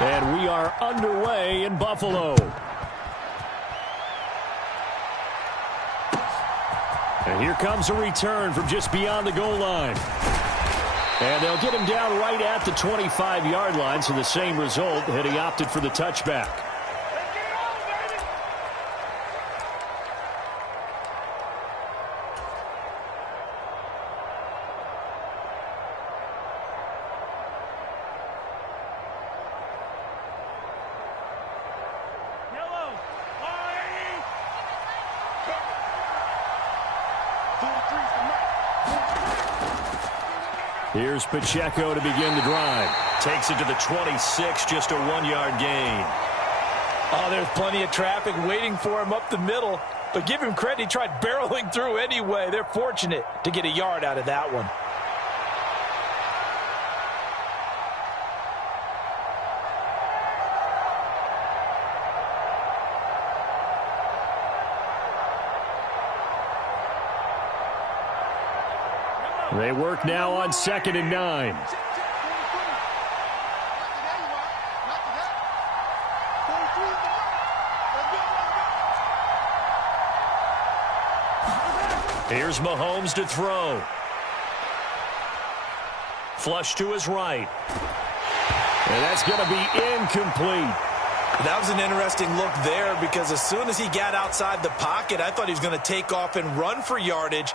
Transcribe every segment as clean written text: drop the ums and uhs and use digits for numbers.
And we are underway in Buffalo. And here comes a return from just beyond the goal line. And they'll get him down right at the 25-yard line, so the same result, and he opted for the touchback. Here's Pacheco to begin the drive. Takes it to the 26, just a 1-yard gain. Oh, there's plenty of traffic waiting for him up the middle. But give him credit, he tried barreling through anyway. They're fortunate to get a yard out of that one. They work now on 2nd and 9. Here's Mahomes to throw. Flush to his right. And that's going to be incomplete. That was an interesting look there because as soon as he got outside the pocket, I thought he was going to take off and run for yardage.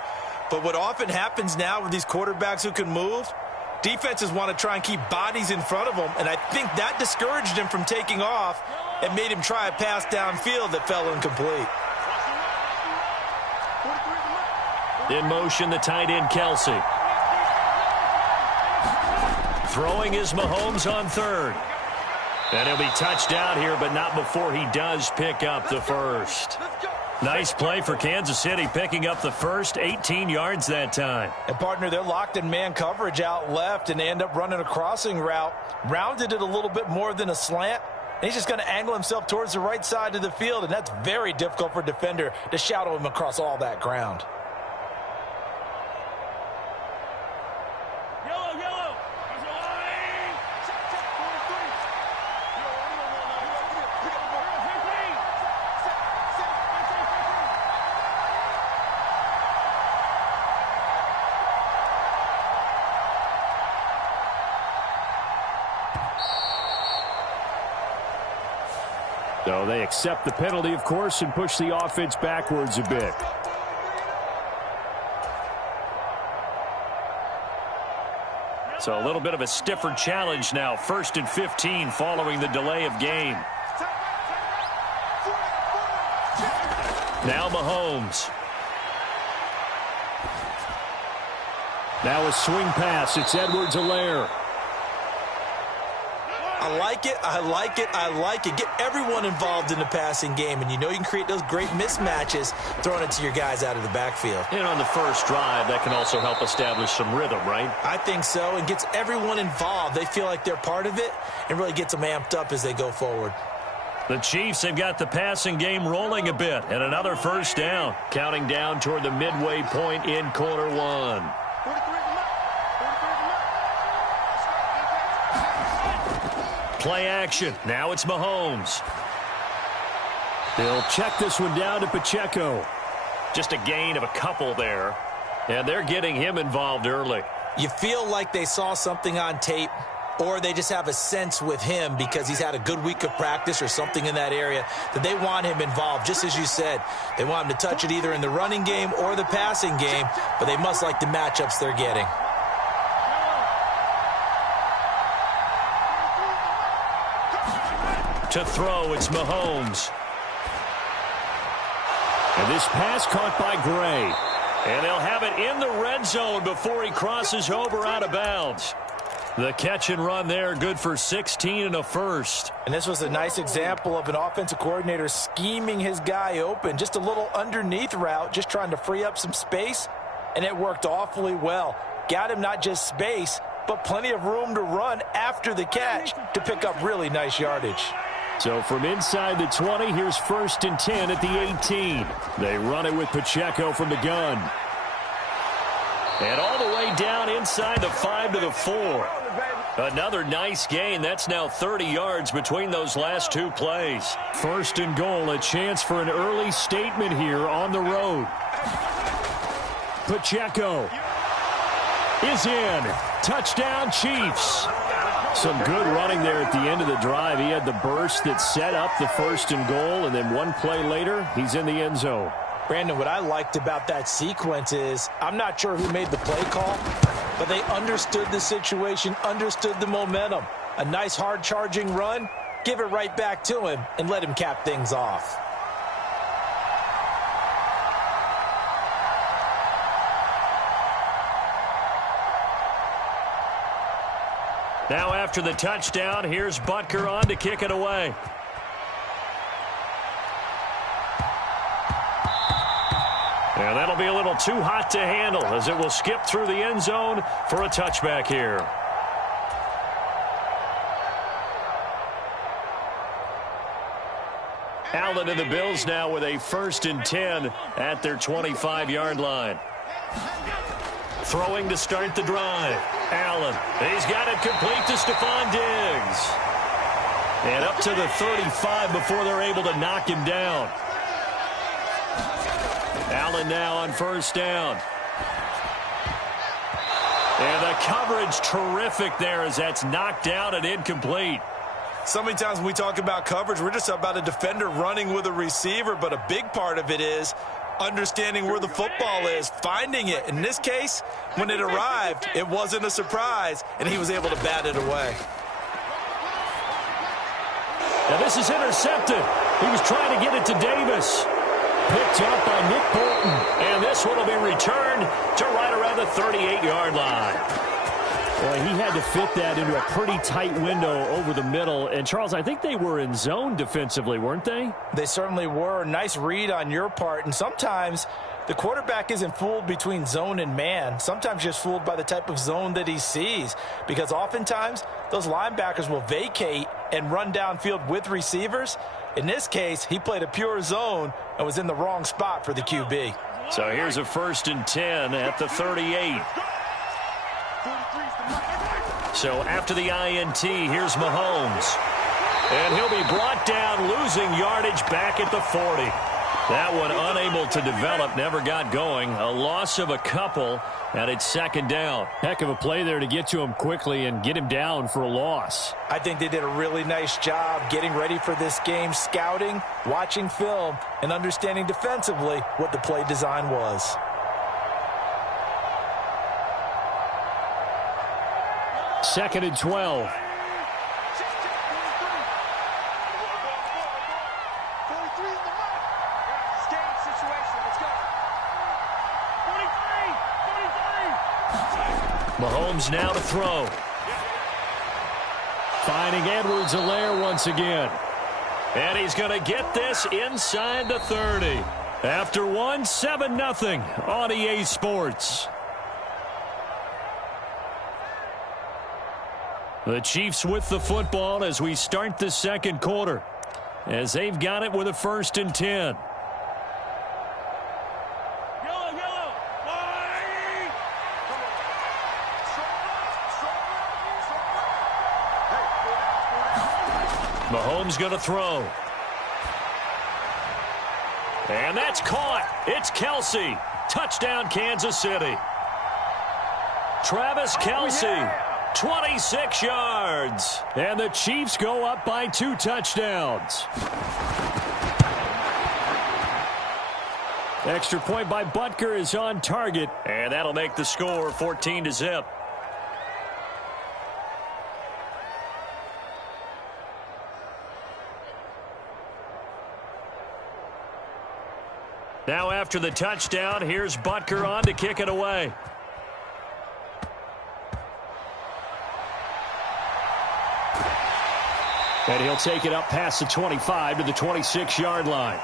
But what often happens now with these quarterbacks who can move, defenses want to try and keep bodies in front of them, and I think that discouraged him from taking off and made him try a pass downfield that fell incomplete. In motion, the tight end, Kelsey. Throwing is Mahomes on 3rd. And he'll be touched down here, but not before he does pick up the first. Nice play for Kansas City, picking up the first, 18 yards that time. And, partner, they're locked in man coverage out left, and they end up running a crossing route. Rounded it a little bit more than a slant. And he's just going to angle himself towards the right side of the field, and that's very difficult for a defender to shadow him across all that ground. So they accept the penalty, of course, and push the offense backwards a bit. So a little bit of a stiffer challenge now. 1st and 15 following the delay of game. Now Mahomes. Now a swing pass. It's Edwards-Helaire. I like it, I like it, I like it. Get everyone involved in the passing game, and you know you can create those great mismatches throwing it to your guys out of the backfield. And on the first drive, that can also help establish some rhythm, right? I think so, and gets everyone involved. They feel like they're part of it and really gets them amped up as they go forward. The Chiefs have got the passing game rolling a bit, and another first down. Counting down toward the midway point in quarter 1. Play action. Now it's Mahomes. They'll check this one down to Pacheco. Just a gain of a couple there. And they're getting him involved early. You feel like they saw something on tape, or they just have a sense with him because he's had a good week of practice or something in that area that they want him involved. Just as you said, they want him to touch it either in the running game or the passing game, but they must like the matchups they're getting. To throw, it's Mahomes. And this pass caught by Gray. And they'll have it in the red zone before he crosses over out of bounds. The catch and run there, good for 16 and a first. And this was a nice example of an offensive coordinator scheming his guy open. Just a little underneath route, just trying to free up some space. And it worked awfully well. Got him not just space, but plenty of room to run after the catch to pick up really nice yardage. So from inside the 20, here's 1st and 10 at the 18. They run it with Pacheco from the gun. And all the way down inside the 5 to the 4. Another nice gain. That's now 30 yards between those last two plays. First and goal, a chance for an early statement here on the road. Pacheco is in. Touchdown, Chiefs. Some good running there at the end of the drive. He had the burst that set up the first and goal, and then one play later, he's in the end zone. Brandon, what I liked about that sequence is I'm not sure who made the play call, but they understood the situation, understood the momentum. A nice hard-charging run, give it right back to him, and let him cap things off. Now after the touchdown, here's Butker on to kick it away. And that'll be a little too hot to handle as it will skip through the end zone for a touchback here. Allen and the Bills now with a 1st and 10 at their 25-yard line. Throwing to start the drive. Allen, he's got it complete to Stephon Diggs. And up to the 35 before they're able to knock him down. Allen now on 1st down. And the coverage terrific there as that's knocked down and incomplete. So many times when we talk about coverage, we're just about a defender running with a receiver, but a big part of it is understanding where the football is, finding it. In this case, when it arrived, it wasn't a surprise, and he was able to bat it away. Now this is intercepted. He was trying to get it to Davis. Picked up by Nick Bolton. And this one will be returned to right around the 38-yard line. Boy, he had to fit that into a pretty tight window over the middle. And, Charles, I think they were in zone defensively, weren't they? They certainly were. Nice read on your part. And sometimes the quarterback isn't fooled between zone and man. Sometimes just fooled by the type of zone that he sees. Because oftentimes those linebackers will vacate and run downfield with receivers. In this case, he played a pure zone and was in the wrong spot for the QB. So here's a 1st and 10 at the 38. So after the INT, here's Mahomes. And he'll be brought down, losing yardage back at the 40. That one unable to develop, never got going. A loss of a couple, and it's 2nd down. Heck of a play there to get to him quickly and get him down for a loss. I think they did a really nice job getting ready for this game, scouting, watching film, and understanding defensively what the play design was. Second and 12. Mahomes now to throw. Finding Edwards-Helaire once again. And he's going to get this inside the 30. After one, 7-0 on EA Sports. The Chiefs with the football as we start the second quarter, as they've got it with a 1st and 10. Mahomes going to throw. And that's caught. It's Kelce. Touchdown, Kansas City. Travis Kelce, 26 yards. And the Chiefs go up by 2 touchdowns. Extra point by Butker is on target. And that'll make the score 14-0. Now after the touchdown, here's Butker on to kick it away. And he'll take it up past the 25 to the 26-yard line.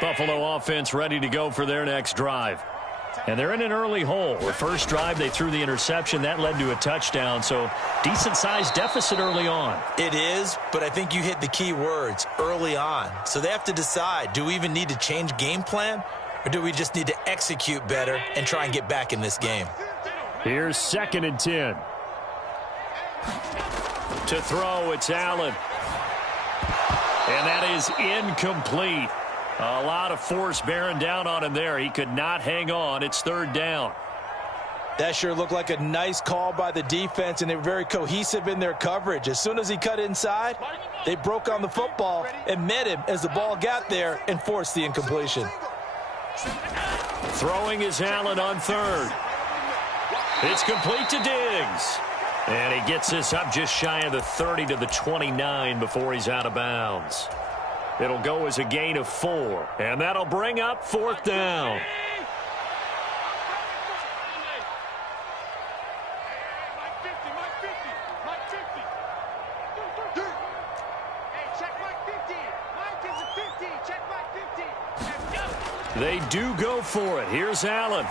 Buffalo offense ready to go for their next drive. And they're in an early hole. The first drive, they threw the interception. That led to a touchdown. So decent-sized deficit early on. It is, but I think you hit the key words, early on. So they have to decide, do we even need to change game plan? Or do we just need to execute better and try and get back in this game? Here's 2nd and 10. To throw, it's Allen. And that is incomplete. A lot of force bearing down on him there. He could not hang on. It's 3rd down. That sure looked like a nice call by the defense, and they were very cohesive in their coverage. As soon as he cut inside, they broke on the football and met him as the ball got there and forced the incompletion. Throwing is Allen on 3rd. It's complete to Diggs. And he gets this up just shy of the 30 to the 29 before he's out of bounds. It'll go as a gain of 4. And that'll bring up 4th down. They do go for it. Here's Allen.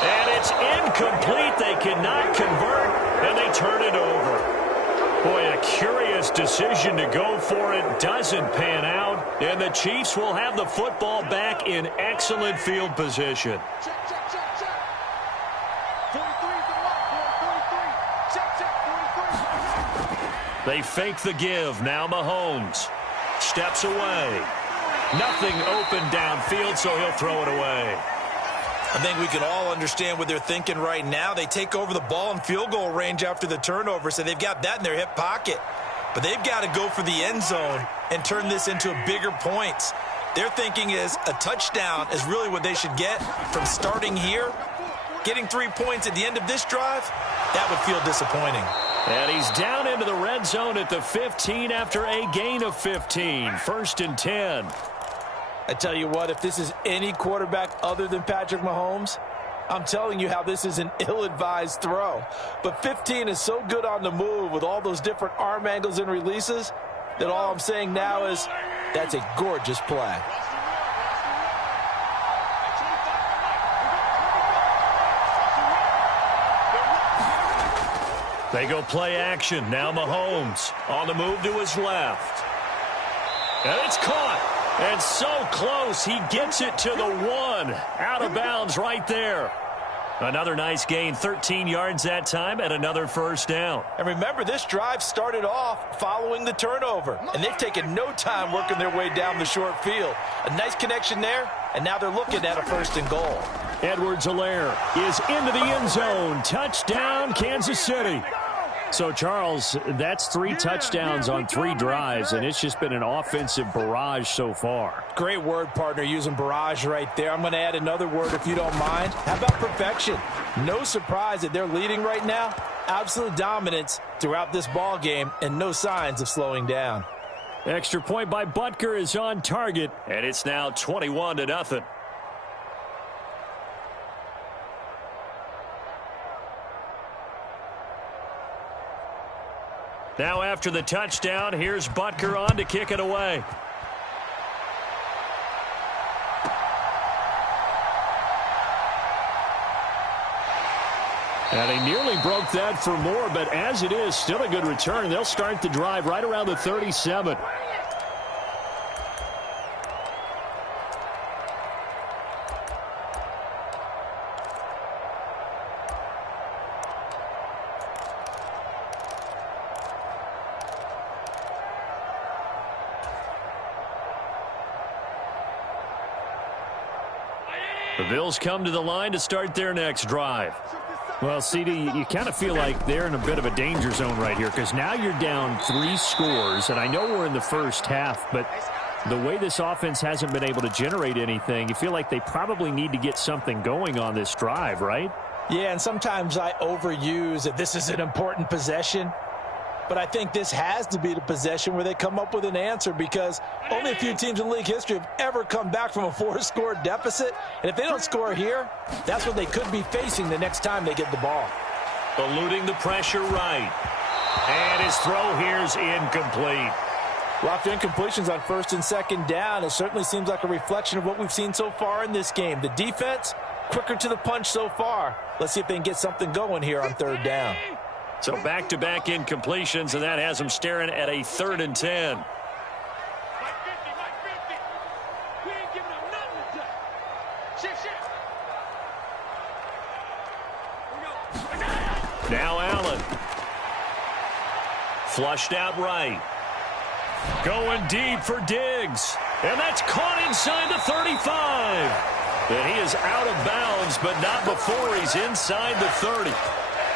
And it's incomplete. They cannot convert, and they turn it over. Boy, a curious decision to go for it. Doesn't pan out, and the Chiefs will have the football back in excellent field position. They fake the give. Now Mahomes steps away. Nothing open downfield, so he'll throw it away. I think we can all understand what they're thinking right now. They take over the ball in field goal range after the turnover, so they've got that in their hip pocket. But they've got to go for the end zone and turn this into bigger points. Their thinking is a touchdown is really what they should get from starting here. Getting 3 points at the end of this drive, that would feel disappointing. And he's down into the red zone at the 15 after a gain of 15. 1st and 10. I tell you what, if this is any quarterback other than Patrick Mahomes, I'm telling you how this is an ill-advised throw. But 15 is so good on the move with all those different arm angles and releases that all I'm saying now is that's a gorgeous play. They go play action. Now Mahomes on the move to his left. And it's caught. And so close, he gets it to the 1. Out of bounds right there. Another nice gain, 13 yards that time, and another 1st down. And remember, this drive started off following the turnover, and they've taken no time working their way down the short field. A nice connection there, and now they're looking at a 1st and goal. Edwards-Helaire is into the end zone. Touchdown, Kansas City. So, Charles, that's 3 touchdowns on 3 drives, and it's just been an offensive barrage so far. Great word, partner, using barrage right there. I'm going to add another word if you don't mind. How about perfection? No surprise that they're leading right now. Absolute dominance throughout this ball game and no signs of slowing down. Extra point by Butker is on target, and it's now 21-0. Now after the touchdown, here's Butker on to kick it away. And they nearly broke that for more, but as it is, still a good return. They'll start the drive right around the 37. The Bills come to the line to start their next drive. Well, CD, you kind of feel like they're in a bit of a danger zone right here because now you're down 3 scores, and I know we're in the first half, but the way this offense hasn't been able to generate anything, you feel like they probably need to get something going on this drive, right? Yeah, and sometimes I overuse that this is an important possession. But I think this has to be the possession where they come up with an answer because only a few teams in league history have ever come back from a 4-score deficit. And if they don't score here, that's what they could be facing the next time they get the ball. Eluding the pressure right. And his throw here's incomplete. Well, after incompletions on first and second down, it certainly seems like a reflection of what we've seen so far in this game. The defense, quicker to the punch so far. Let's see if they can get something going here on third down. So back-to-back incompletions, and that has them staring at a 3rd and 10. Now Allen. Flushed out right. Going deep for Diggs. And that's caught inside the 35. And he is out of bounds, but not before he's inside the 30.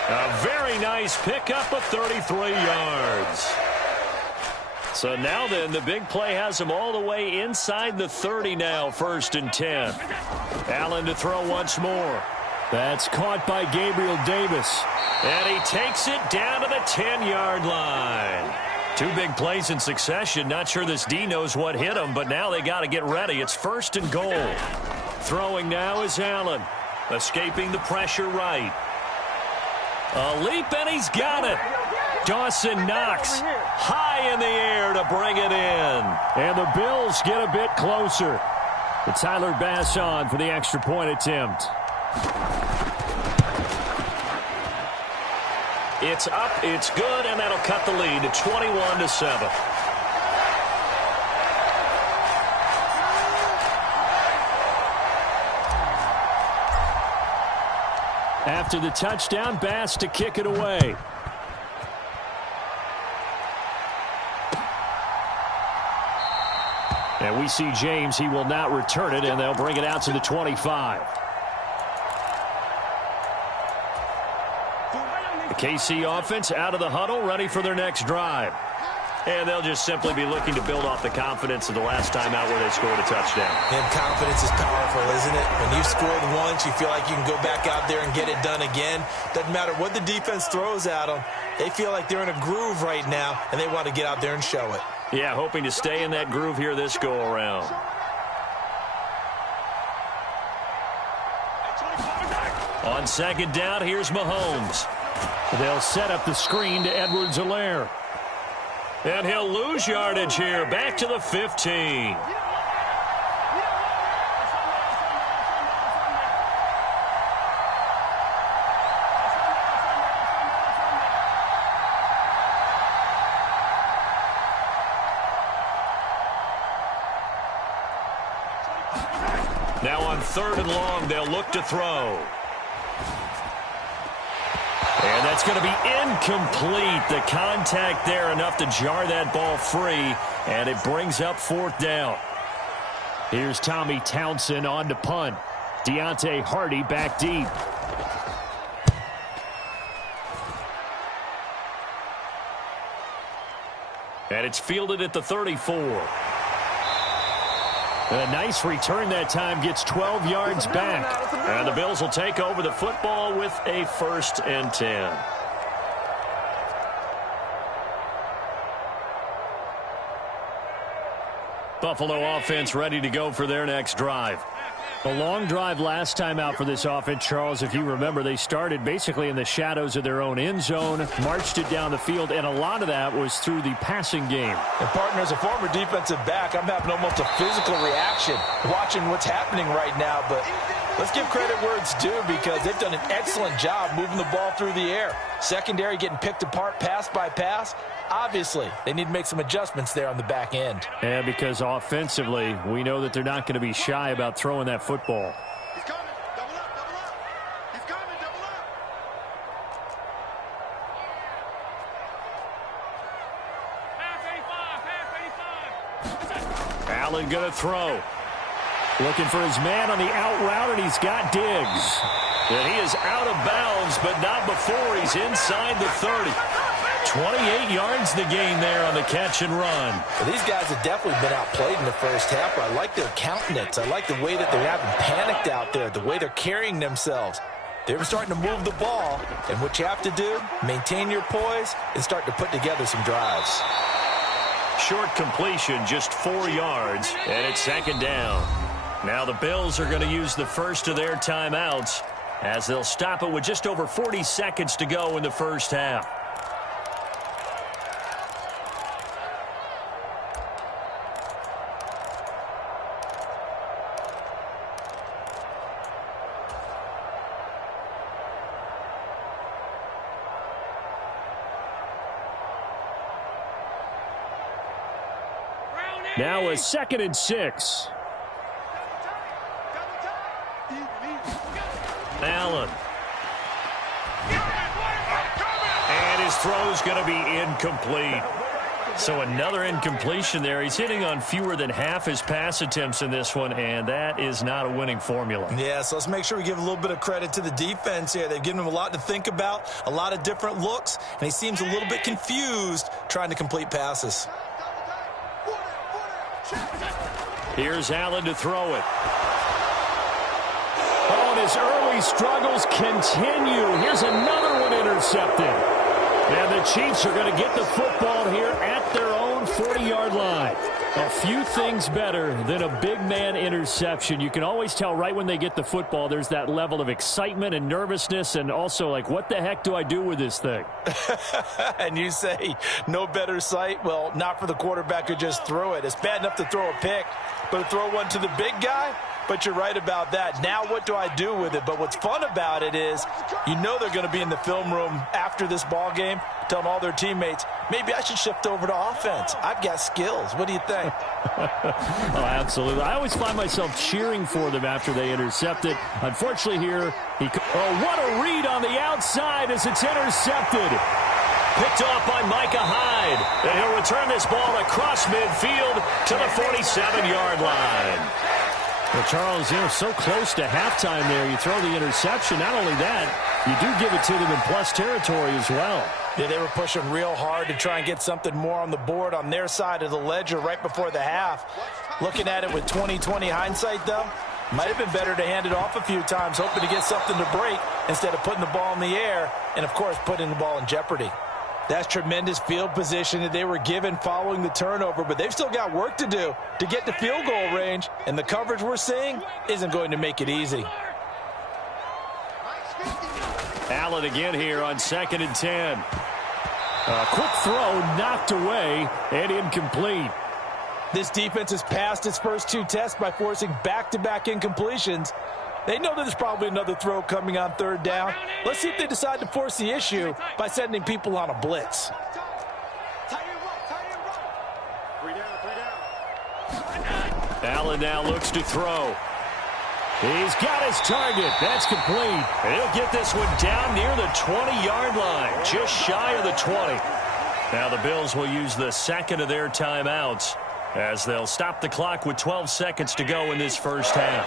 A very nice pickup of 33 yards. So now then, the big play has him all the way inside the 30 now, 1st and 10. Allen to throw once more. That's caught by Gabriel Davis. And he takes it down to the 10-yard line. 2 big plays in succession. Not sure this D knows what hit him, but now they got to get ready. It's 1st and goal. Throwing now is Allen. Escaping the pressure right. A leap, and he's got it. Dawson Knox high in the air to bring it in. And the Bills get a bit closer. But Tyler Bass on for the extra point attempt. It's up, it's good, and that'll cut the lead to 21-7. After the touchdown, Bass to kick it away. And we see James. He will not return it, and they'll bring it out to the 25. The KC offense out of the huddle, ready for their next drive. And they'll just simply be looking to build off the confidence of the last time out where they scored a touchdown. And confidence is powerful, isn't it? When you've scored once, you feel like you can go back out there and get it done again. Doesn't matter what the defense throws at them. They feel like they're in a groove right now, and they want to get out there and show it. Yeah, hoping to stay in that groove here this go-around. On 2nd down, here's Mahomes. They'll set up the screen to Edwards-Helaire. And he'll lose yardage here, back to the 15. Now on 3rd and long, they'll look to throw. And that's going to be incomplete. The contact there enough to jar that ball free, and it brings up 4th down. Here's Tommy Townsend on to punt. Deontay Hardy back deep. And it's fielded at the 34. A nice return that time, gets 12 yards back. And the Bills will take over the football with a 1st and 10. Buffalo offense ready to go for their next drive. A long drive last time out for this offense, Charles. If you remember, they started basically in the shadows of their own end zone, marched it down the field, and a lot of that was through the passing game. And, partner, as a former defensive back, I'm having almost a physical reaction watching what's happening right now. But let's give credit where it's due, because they've done an excellent job moving the ball through the air. Secondary getting picked apart pass by pass. Obviously, they need to make some adjustments there on the back end. And because offensively, we know that they're not going to be shy about throwing that football. He's coming. Double up, double up. He's coming, double up. Allen going to throw. Looking for his man on the out route, and he's got Diggs. And he is out of bounds, but not before he's inside the 30. 28 yards the gain there on the catch and run. Well, these guys have definitely been outplayed in the first half. I like their countenance. I like the way that they haven't panicked out there, the way they're carrying themselves. They're starting to move the ball, and what you have to do, maintain your poise and start to put together some drives. Short completion, just 4 yards, and it's 2nd down. Now the Bills are going to use the first of their timeouts as they'll stop it with just over 40 seconds to go in the first half. Now a 2nd and 6. Allen. And his throw's going to be incomplete. So another incompletion there. He's hitting on fewer than half his pass attempts in this one, and that is not a winning formula. Yeah, so let's make sure we give a little bit of credit to the defense here. They've given him a lot to think about, a lot of different looks, and he seems a little bit confused trying to complete passes. Here's Allen to throw it. Oh, and his early struggles continue. Here's another one intercepted. And the Chiefs are going to get the football here at their own 40-yard line. A few things better than a big man interception. You can always tell right when they get the football, there's that level of excitement and nervousness, and also like, what the heck do I do with this thing? And you say no better sight? Well, not for the quarterback who just threw it. It's bad enough to throw a pick, but to throw one to the big guy? But you're right about that. Now what do I do with it? But what's fun about it is you know they're going to be in the film room after this ball game telling all their teammates, maybe I should shift over to offense. I've got skills. What do you think? Oh, absolutely. I always find myself cheering for them after they intercept it. Unfortunately here, what a read on the outside as it's intercepted. Picked off by Micah Hyde. And he'll return this ball across midfield to the 47-yard line. Well, Charles, so close to halftime there. You throw the interception. Not only that, you do give it to them in plus territory as well. Yeah, they were pushing real hard to try and get something more on the board on their side of the ledger right before the half. Looking at it with 20/20 hindsight, though, might have been better to hand it off a few times, hoping to get something to break instead of putting the ball in the air and, of course, putting the ball in jeopardy. That's tremendous field position that they were given following the turnover, but they've still got work to do to get to field goal range, and the coverage we're seeing isn't going to make it easy. Allen again here on 2nd and 10. A quick throw knocked away and incomplete. This defense has passed its first two tests by forcing back-to-back incompletions. They know that there's probably another throw coming on 3rd down. Let's see if they decide to force the issue by sending people on a blitz. Allen now looks to throw. He's got his target. That's complete. And he'll get this one down near the 20-yard line, just shy of the 20. Now the Bills will use the second of their timeouts as they'll stop the clock with 12 seconds to go in this first half.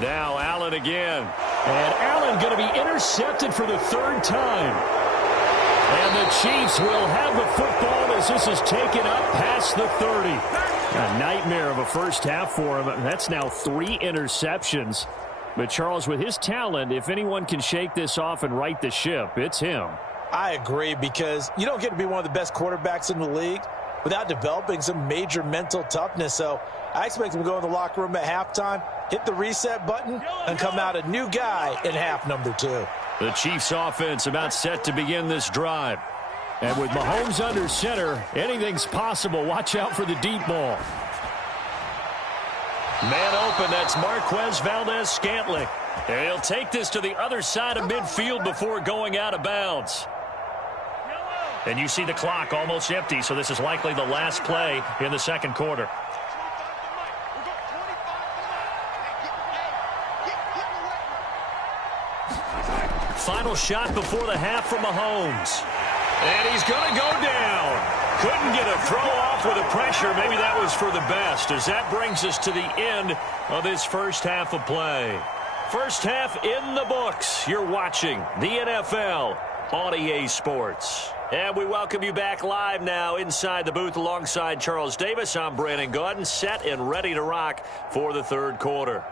Now Allen again. And Allen going to be intercepted for the 3rd time. And the Chiefs will have the football as this is taken up past the 30. A nightmare of a first half for him. That's now 3 interceptions. But Charles, with his talent, if anyone can shake this off and right the ship, it's him. I agree, because you don't get to be one of the best quarterbacks in the league without developing some major mental toughness. So I expect him to go in the locker room at halftime, hit the reset button, and come out a new guy in half number 2. The Chiefs offense about set to begin this drive. And with Mahomes under center, anything's possible. Watch out for the deep ball. Man open, that's Marquez Valdez-Scantling. And he'll take this to the other side of midfield before going out of bounds. And you see the clock almost empty, so this is likely the last play in the second quarter. Final shot before the half from Mahomes. And he's going to go down. Couldn't get a throw off with the pressure. Maybe that was for the best, as that brings us to the end of this first half of play. First half in the books. You're watching the NFL on EA Sports. And we welcome you back live now inside the booth alongside Charles Davis. I'm Brandon Gaudin, set and ready to rock for the third quarter.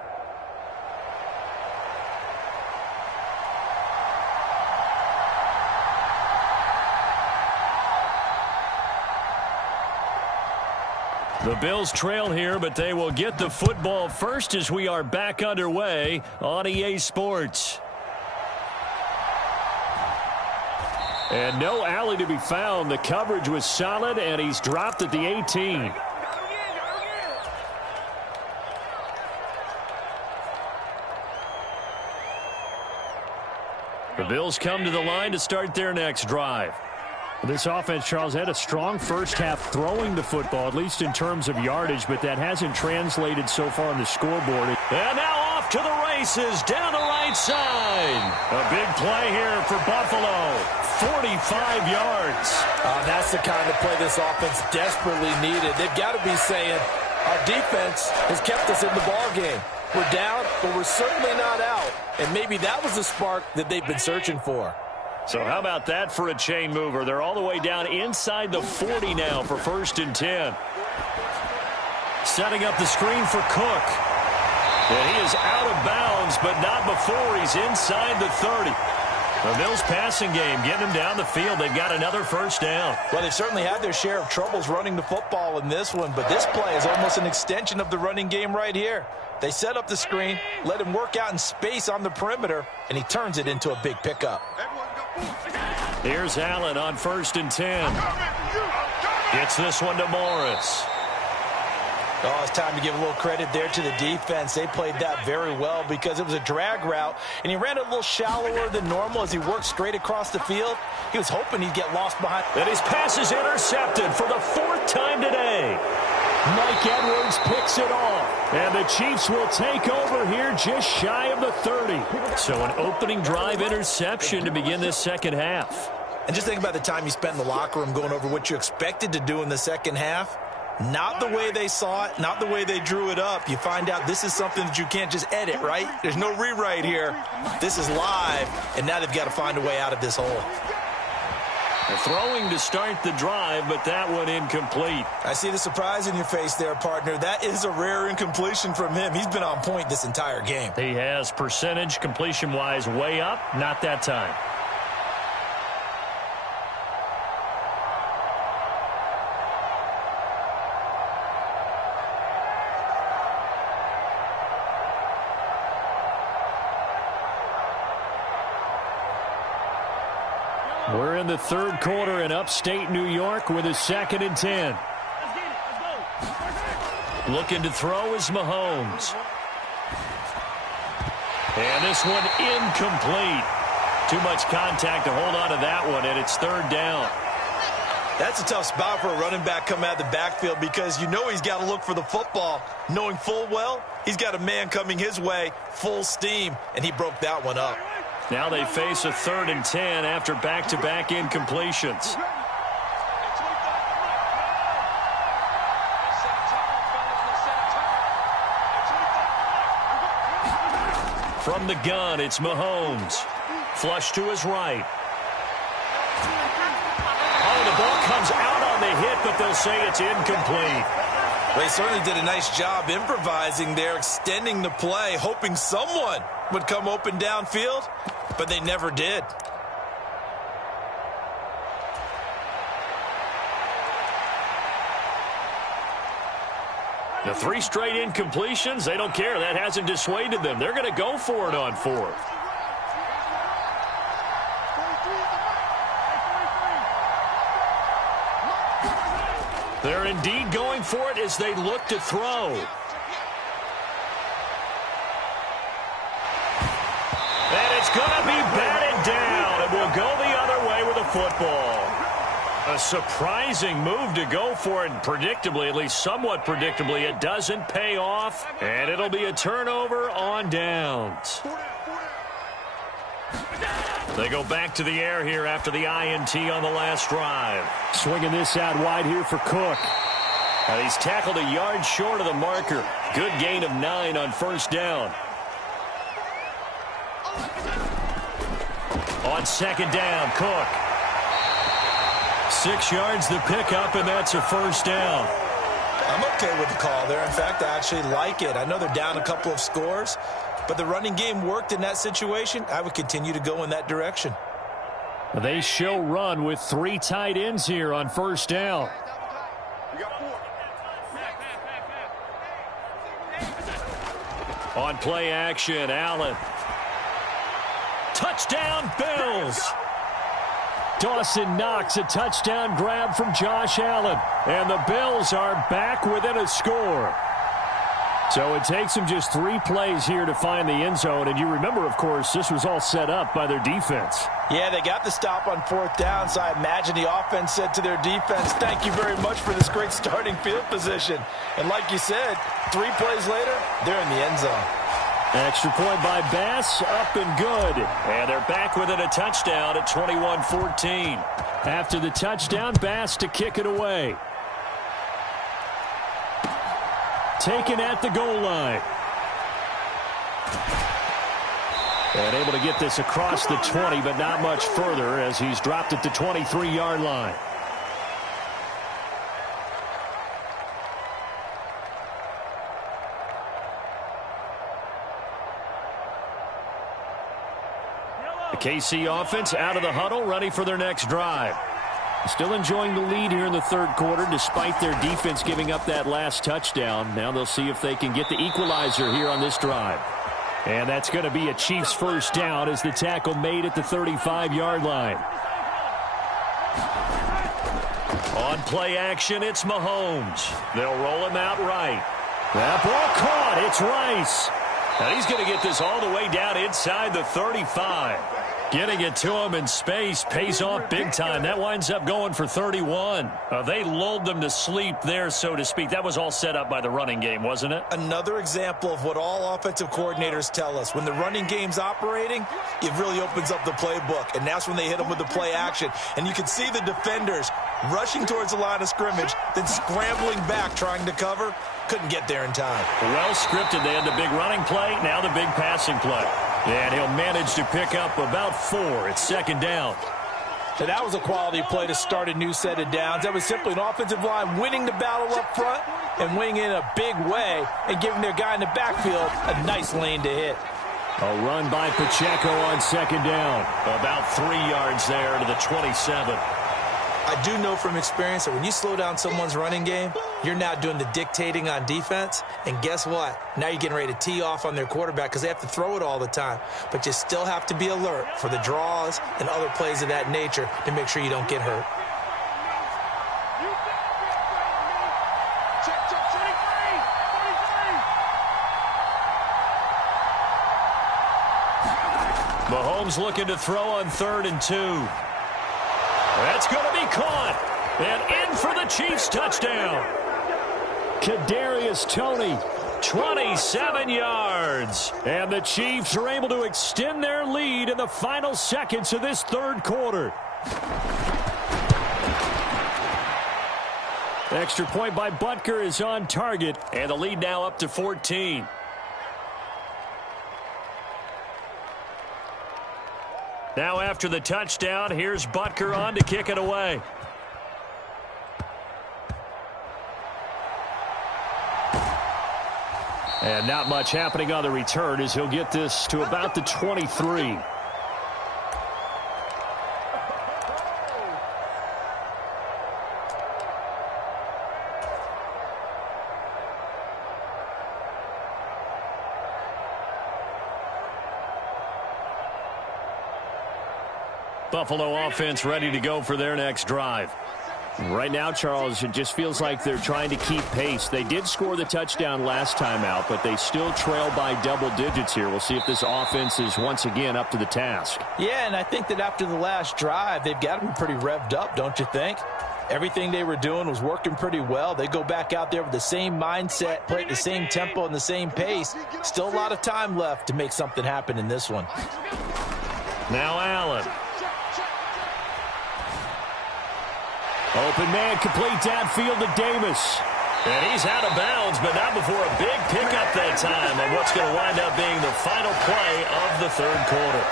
The Bills trail here, but they will get the football first as we are back underway on EA Sports. And no alley to be found. The coverage was solid, and he's dropped at the 18. The Bills come to the line to start their next drive. This offense, Charles, had a strong first half throwing the football, at least in terms of yardage, but that hasn't translated so far on the scoreboard. And now off to the races down the right side. A big play here for Buffalo. 45 yards. That's the kind of play this offense desperately needed. They've got to be saying, our defense has kept us in the ballgame. We're down, but we're certainly not out. And maybe that was the spark that they've been searching for. So how about that for a chain mover? They're all the way down inside the 40 now for 1st and 10. Setting up the screen for Cook. And he is out of bounds, but not before he's inside the 30. The Bills passing game, getting them down the field. They've got another first down. Well, they've certainly had their share of troubles running the football in this one, but this play is almost an extension of the running game right here. They set up the screen, let him work out in space on the perimeter, and he turns it into a big pickup. Here's Allen on 1st and 10. Gets this one to Morris. Oh, it's time to give a little credit there to the defense. They played that very well because it was a drag route, and he ran a little shallower than normal as he worked straight across the field. He was hoping he'd get lost behind. And his pass is intercepted for the 4th time today. Mike Edwards picks it off. And the Chiefs will take over here just shy of the 30. So an opening drive interception to begin this second half. And just think about the time you spent in the locker room going over what you expected to do in the second half. Not the way they saw it, not the way they drew it up. You find out this is something that you can't just edit, right? There's no rewrite here. This is live, and now they've got to find a way out of this hole. Throwing to start the drive, but that one incomplete. I see the surprise in your face there, partner. That is a rare incompletion from him. He's been on point this entire game. He has percentage completion-wise way up, not that time. We're in the third quarter in upstate New York with a 2nd and 10. Looking to throw is Mahomes. And this one incomplete. Too much contact to hold on to that one, and it's 3rd down. That's a tough spot for a running back coming out of the backfield because you know he's got to look for the football, knowing full well he's got a man coming his way, full steam, and he broke that one up. Now they face a 3rd and 10 after back-to-back incompletions. From the gun, it's Mahomes. Flush to his right. Oh, the ball comes out on the hit, but they'll say it's incomplete. They certainly did a nice job improvising there, extending the play, hoping someone would come open downfield, but they never did. The 3 straight incompletions, they don't care. That hasn't dissuaded them. They're going to go for it on 4th. They're indeed going for it as they look to throw. And it's going to be batted down. It will go the other way with the football. A surprising move to go for it, and predictably, at least somewhat predictably, it doesn't pay off, and it'll be a turnover on downs. They go back to the air here after the INT on the last drive. Swinging this out wide here for Cook. And he's tackled a yard short of the marker. Good gain of 9 on 1st down. On 2nd down, Cook. 6 yards the pickup, and that's a 1st down. I'm okay with the call there. In fact, I actually like it. I know they're down a couple of scores, but the running game worked in that situation. I would continue to go in that direction. They show run with 3 tight ends here on 1st down. On play action, Allen. Touchdown, Bills. Dawson Knox, a touchdown grab from Josh Allen. And the Bills are back within a score. So it takes them just 3 plays here to find the end zone. And you remember, of course, this was all set up by their defense. Yeah, they got the stop on 4th down, so I imagine the offense said to their defense, thank you very much for this great starting field position. And like you said, 3 plays later, they're in the end zone. Extra point by Bass, up and good. And they're back within a touchdown at 21-14. After the touchdown, Bass to kick it away. Taken at the goal line. And able to get this across the 20, but not much further as he's dropped at the 23-yard line. The KC offense out of the huddle, ready for their next drive. Still enjoying the lead here in the 3rd quarter despite their defense giving up that last touchdown. Now they'll see if they can get the equalizer here on this drive. And that's going to be a Chiefs first down as the tackle made at the 35-yard line. On play action, it's Mahomes. They'll roll him out right. That ball caught. It's Rice. And he's going to get this all the way down inside the 35. Getting it to him in space pays off big time. That winds up going for 31. They lulled them to sleep there, so to speak. That was all set up by the running game, wasn't it? Another example of what all offensive coordinators tell us. When the running game's operating, it really opens up the playbook. And that's when they hit them with the play action. And you can see the defenders rushing towards the line of scrimmage, then scrambling back trying to cover. Couldn't get there in time. Well scripted. They had the big running play, now the big passing play. And he'll manage to pick up about 4. It's 2nd down. So that was a quality play to start a new set of downs. That was simply an offensive line winning the battle up front and winning in a big way and giving their guy in the backfield a nice lane to hit. A run by Pacheco on 2nd down. About 3 yards there to the 27. I do know from experience that when you slow down someone's running game, you're now doing the dictating on defense. And guess what? Now you're getting ready to tee off on their quarterback because they have to throw it all the time. But you still have to be alert for the draws and other plays of that nature to make sure you don't get hurt. Mahomes looking to throw on 3rd and 2. That's going to be caught. And in for the Chiefs touchdown. Kadarius Toney. 27 yards. And the Chiefs are able to extend their lead in the final seconds of this 3rd quarter. Extra point by Butker is on target. And the lead now up to 14. Now after the touchdown, here's Butker on to kick it away. And not much happening on the return as he'll get this to about the 23. Buffalo offense ready to go for their next drive. Right now, Charles, it just feels like they're trying to keep pace. They did score the touchdown last time out, but they still trail by double digits here. We'll see if this offense is once again up to the task. Yeah, and I think that after the last drive, they've got to be pretty revved up, don't you think? Everything they were doing was working pretty well. They go back out there with the same mindset, play at the same tempo and the same pace. Still a lot of time left to make something happen in this one. Now Allen. Open man, complete downfield to Davis. And he's out of bounds, but not before a big pickup that time on what's going to wind up being the final play of the 3rd quarter.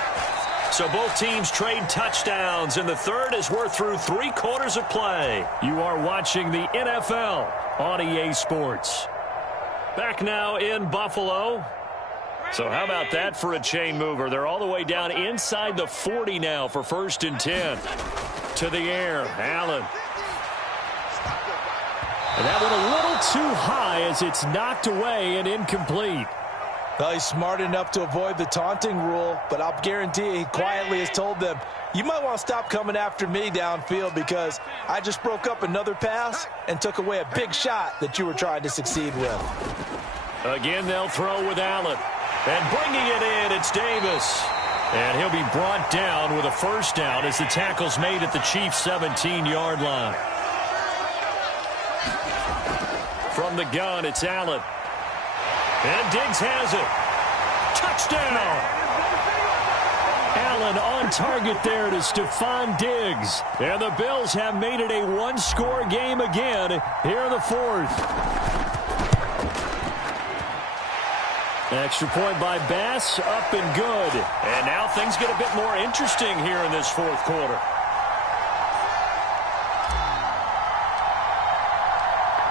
So both teams trade touchdowns in the 3rd as we're through 3 quarters of play. You are watching the NFL on EA Sports. Back now in Buffalo. So how about that for a chain mover? They're all the way down inside the 40 now for 1st and 10. To the air, Allen. And that went a little too high as it's knocked away and incomplete. Well, he's smart enough to avoid the taunting rule, but I'll guarantee he quietly has told them, you might want to stop coming after me downfield because I just broke up another pass and took away a big shot that you were trying to succeed with. Again, they'll throw with Allen. And bringing it in, it's Davis. And he'll be brought down with a first down as the tackle's made at the Chiefs' 17-yard line. From the gun, it's Allen. And Diggs has it. Touchdown! Allen on target there to Stephon Diggs. And the Bills have made it a one-score game again here in the fourth. Extra point by Bass, up and good. And now things get a bit more interesting here in this fourth quarter.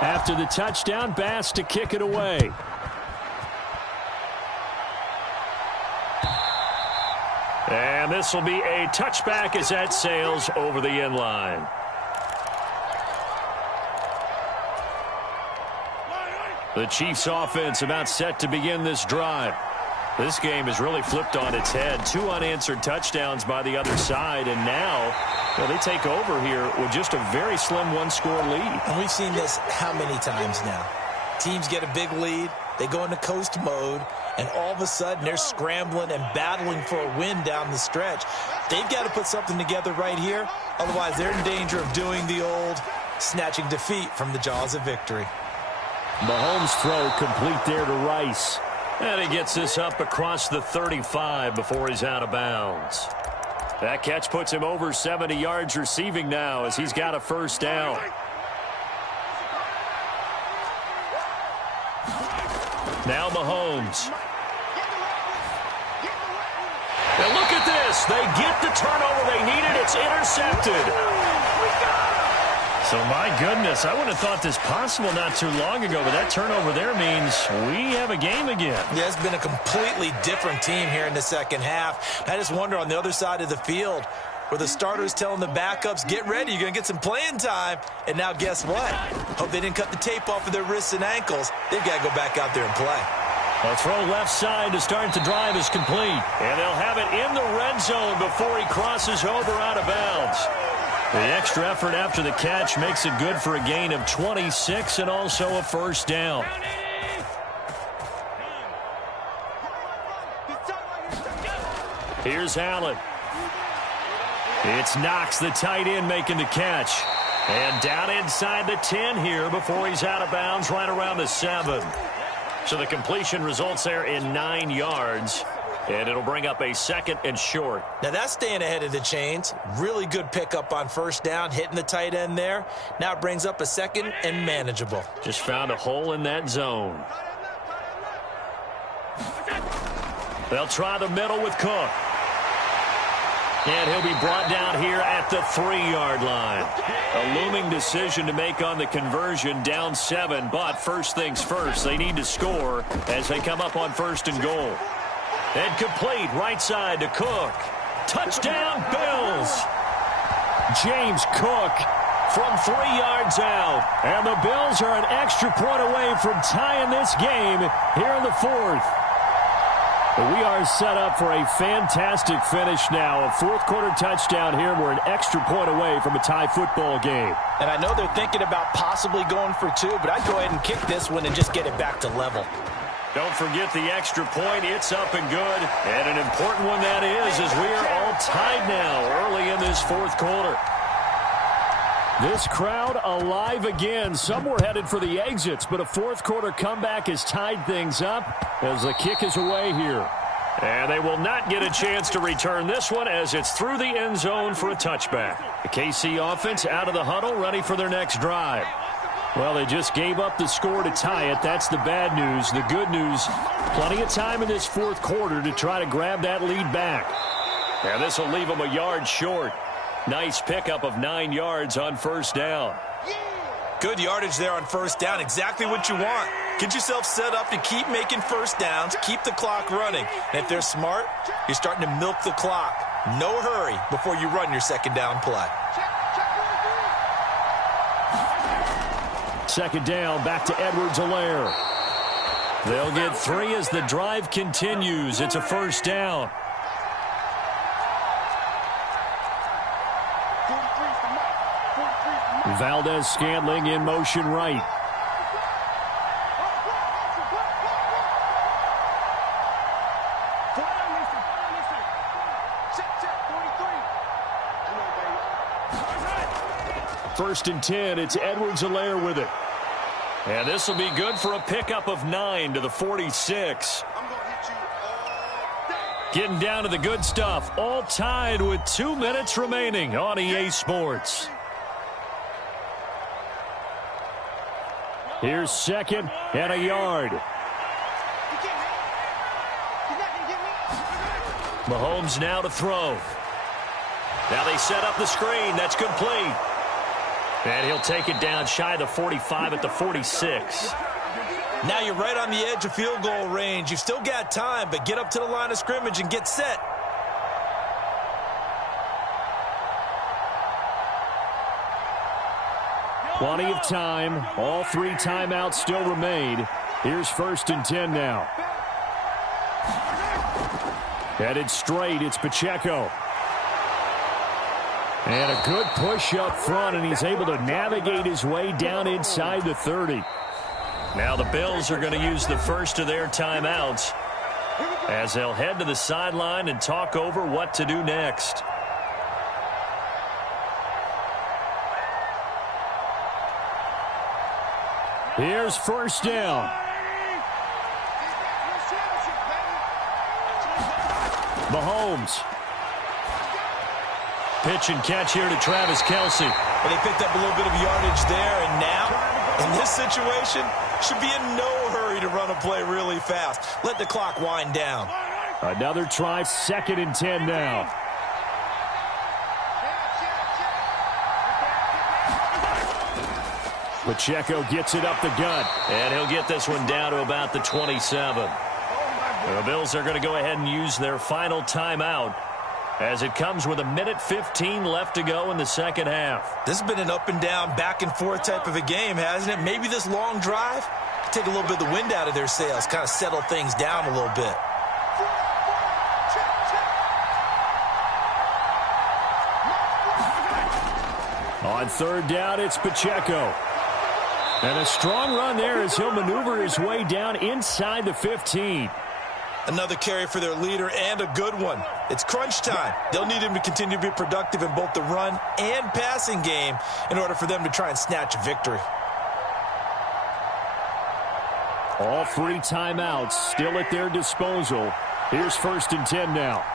After the touchdown, Bass to kick it away. And this will be a touchback as that sails over the end line. The Chiefs offense about set to begin this drive. This game has really flipped on its head. 2 unanswered touchdowns by the other side, and now they take over here with just a very slim one-score lead. And we've seen this how many times now? Teams get a big lead, they go into coast mode, and all of a sudden they're scrambling and battling for a win down the stretch. They've got to put something together right here, otherwise they're in danger of doing the old snatching defeat from the jaws of victory. Mahomes' throw complete there to Rice. And he gets this up across the 35 before he's out of bounds. That catch puts him over 70 yards receiving now as he's got a first down. Now Mahomes. And look at this. They get the turnover they needed. It's intercepted. So, my goodness, I wouldn't have thought this possible not too long ago, but that turnover there means we have a game again. Yeah, it's been a completely different team here in the second half. I just wonder on the other side of the field where the starters telling the backups, get ready, you're going to get some playing time. And now guess what? Hope they didn't cut the tape off of their wrists and ankles. They've got to go back out there and play. A throw left side to start the drive is complete. And they'll have it in the red zone before he crosses over out of bounds. The extra effort after the catch makes it good for a gain of 26 and also a first down. Here's Allen. It's Knox, the tight end, making the catch. And down inside the 10 here before he's out of bounds right around the 7. So the completion results there in 9 yards. And it'll bring up a second and short. Now that's staying ahead of the chains. Really good pickup on first down, hitting the tight end there. Now it brings up a second and manageable. Just found a hole in that zone. They'll try the middle with Cook. And he'll be brought down here at the 3-yard line. A looming decision to make on the conversion, down 7. But first things first, they need to score as they come up on first and goal. And complete right side to Cook. Touchdown, Bills. James Cook from 3 yards out. And the Bills are an extra point away from tying this game here in the fourth. We are set up for a fantastic finish now. A fourth-quarter touchdown here. We're an extra point away from a tie football game. And I know they're thinking about possibly going for 2, but I'd go ahead and kick this one and just get it back to level. Don't forget the extra point. It's up and good. And an important one that is, as we are all tied now early in this fourth quarter. This crowd alive again. Some were headed for the exits, but a fourth-quarter comeback has tied things up as the kick is away here. And they will not get a chance to return this one as it's through the end zone for a touchback. The KC offense out of the huddle, ready for their next drive. Well, they just gave up the score to tie it. That's the bad news. The good news, plenty of time in this fourth quarter to try to grab that lead back. And this will leave them a yard short. Nice pickup of 9 yards on first down. Good yardage there on first down. Exactly what you want. Get yourself set up to keep making first downs, keep the clock running. And if they're smart, you're starting to milk the clock. No hurry before you run your second down play. Second down, back to Edwards-Helaire. They'll get 3 as the drive continues. It's a first down. Valdez-Scantling in motion right. first and 10. It's Edwards-Helaire with it. And this will be good for a pickup of 9 to the 46. I'm going to hit you all day. Getting down to the good stuff. All tied with 2 minutes remaining on EA Sports. Here's second and a yard. Mahomes now to throw. Now they set up the screen. That's complete. And he'll take it down shy of the 45 at the 46. Now you're right on the edge of field goal range. You've still got time, but get up to the line of scrimmage and get set. Plenty of time. All 3 timeouts still remain. Here's first and 10 now. Headed straight, it's Pacheco. And a good push up front, and he's able to navigate his way down inside the 30. Now the Bills are going to use the first of their timeouts as they'll head to the sideline and talk over what to do next. Here's first down. Mahomes. Pitch and catch here to Travis Kelce. And they picked up a little bit of yardage there, and now, in this situation, should be in no hurry to run a play really fast. Let the clock wind down. Another try, second and 10 now. Pacheco gets it up the gut. And he'll get this one down to about the 27. The Bills are going to go ahead and use their final timeout as it comes with 1:15 left to go in the second half. This has been an up and down, back and forth type of a game, hasn't it? Maybe this long drive take a little bit of the wind out of their sails, kind of settle things down a little bit. On third down, it's Pacheco. And a strong run there as he'll maneuver his way down inside the 15. Another carry for their leader and a good one. It's crunch time. They'll need him to continue to be productive in both the run and passing game in order for them to try and snatch a victory. All 3 timeouts still at their disposal. Here's first and 10 now.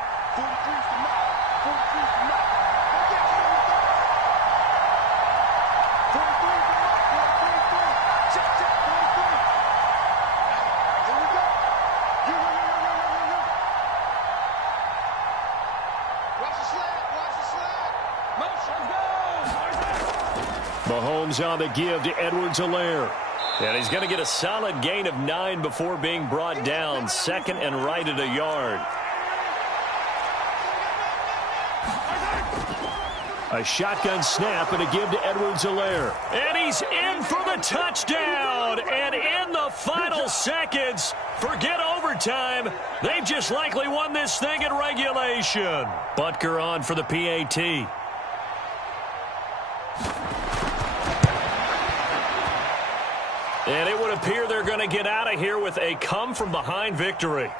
Mahomes on the give to Edwards-Helaire. And he's going to get a solid gain of 9 before being brought down. Second and right at a yard. A shotgun snap and a give to Edwards-Helaire. And he's in for the touchdown. And in the final seconds, forget overtime. They've just likely won this thing in regulation. Butker on for the PAT. And it would appear they're going to get out of here with a come-from-behind victory.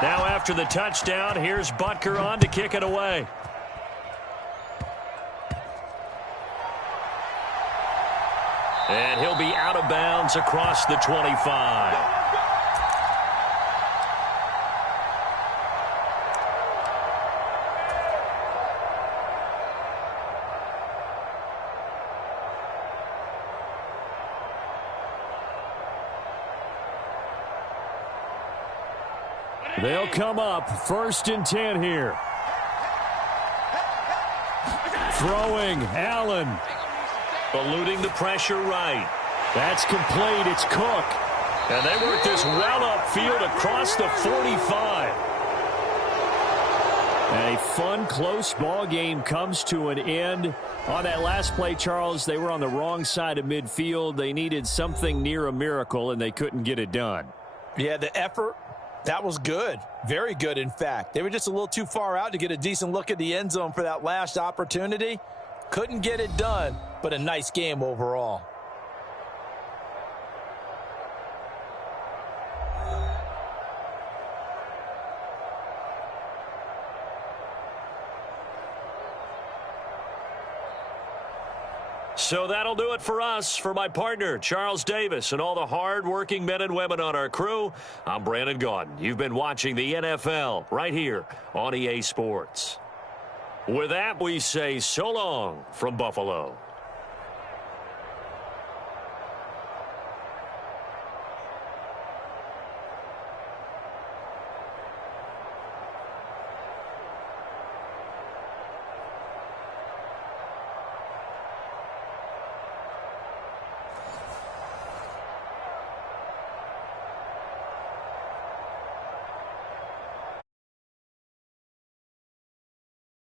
Now after the touchdown, here's Butker on to kick it away. And he'll be out of bounds across the 25. They'll come up first and 10 here. Throwing, Allen. Eluding the pressure right. That's complete. It's Cook. And they work this well upfield across the 45. And a fun, close ball game comes to an end. On that last play, Charles, they were on the wrong side of midfield. They needed something near a miracle, and they couldn't get it done. Yeah, the effort, that was good. Very good, in fact. They were just a little too far out to get a decent look at the end zone for that last opportunity. Couldn't get it done, but a nice game overall. So that'll do it for us. For my partner, Charles Davis, and all the hard-working men and women on our crew, I'm Brandon Gaudin. You've been watching the NFL right here on EA Sports. With that, we say so long from Buffalo.